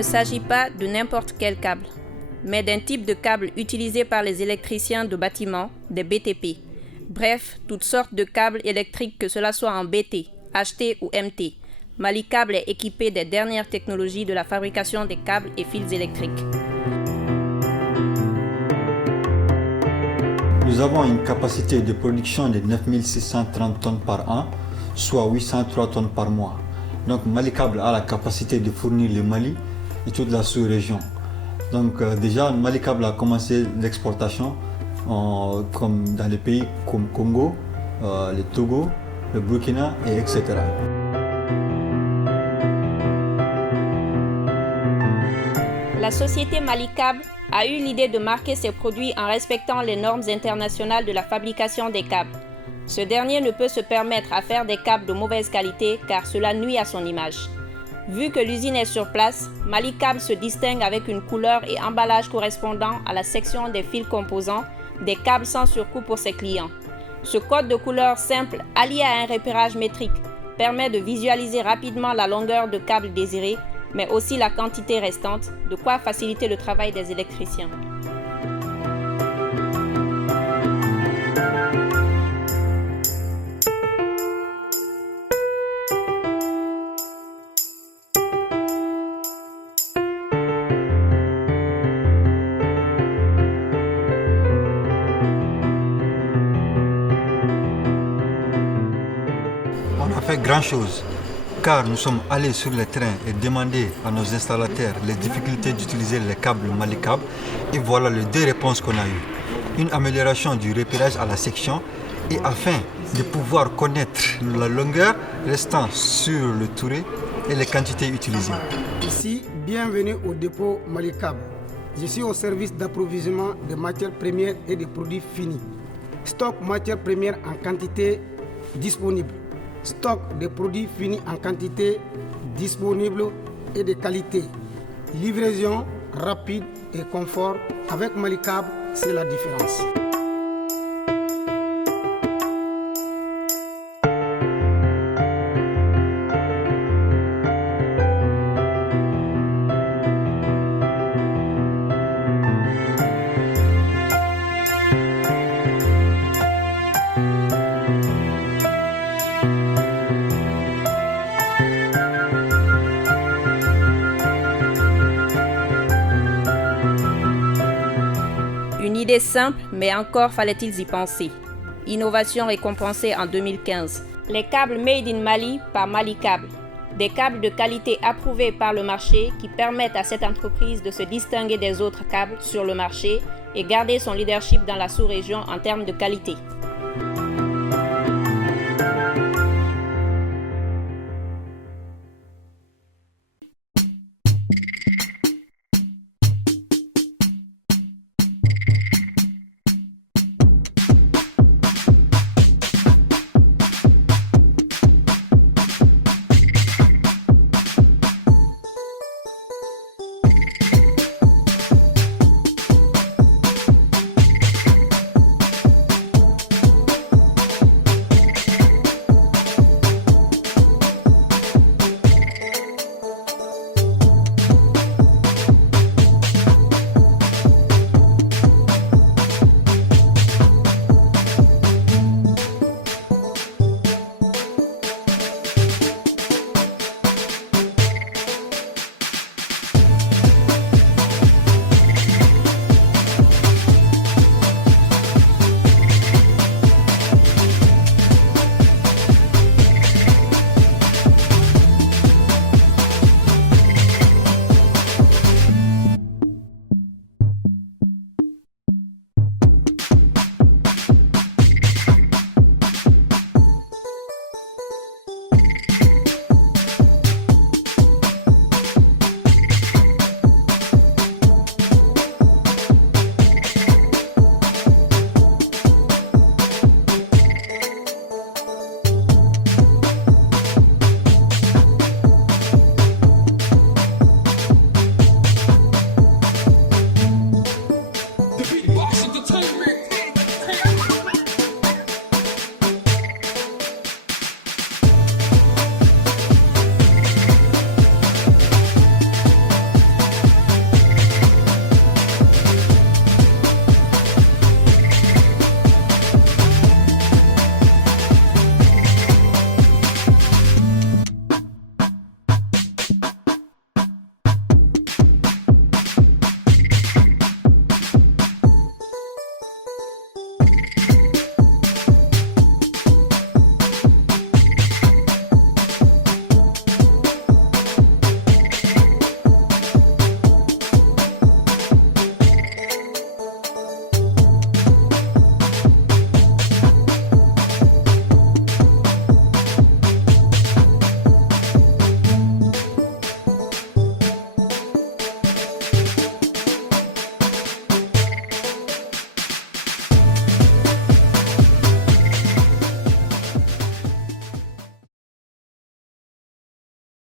ne s'agit pas de n'importe quel câble, mais d'un type de câble utilisé par les électriciens de bâtiments, des BTP. Bref, toutes sortes de câbles électriques, que cela soit en BT, HT ou MT. Mali Câble est équipé des dernières technologies de la fabrication des câbles et fils électriques. Nous avons une capacité de production de 9630 tonnes par an, soit 803 tonnes par mois. Donc Mali Câble a la capacité de fournir le Mali et toute la sous-région. Donc déjà, Mali Câble a commencé l'exportation comme dans les pays comme Congo, le Togo, le Burkina, etc. La société Mali Câble a eu l'idée de marquer ses produits en respectant les normes internationales de la fabrication des câbles. Ce dernier ne peut se permettre à faire des câbles de mauvaise qualité car cela nuit à son image. Vu que l'usine est sur place, Mali Câble se distingue avec une couleur et emballage correspondant à la section des fils composants, des câbles sans surcoût pour ses clients. Ce code de couleur simple, allié à un repérage métrique, permet de visualiser rapidement la longueur de câble désirée, mais aussi la quantité restante, de quoi faciliter le travail des électriciens. On a fait grand chose, car nous sommes allés sur le terrain et demandé à nos installateurs les difficultés d'utiliser les câbles Mali Câble, et voilà les deux réponses qu'on a eues. Une amélioration du repérage à la section, et afin de pouvoir connaître la longueur restant sur le touret et les quantités utilisées. Ici, bienvenue au dépôt Mali Câble. Je suis au service d'approvisionnement de matières premières et de produits finis. Stock matières premières en quantité disponible. Stock de produits finis en quantité disponible et de qualité. Livraison rapide et confort. Avec Mali Câble, c'est la différence. Une idée simple, mais encore fallait-il y penser. Innovation récompensée en 2015. Les câbles Made in Mali par Mali Câble. Des câbles de qualité approuvés par le marché qui permettent à cette entreprise de se distinguer des autres câbles sur le marché et garder son leadership dans la sous-région en termes de qualité.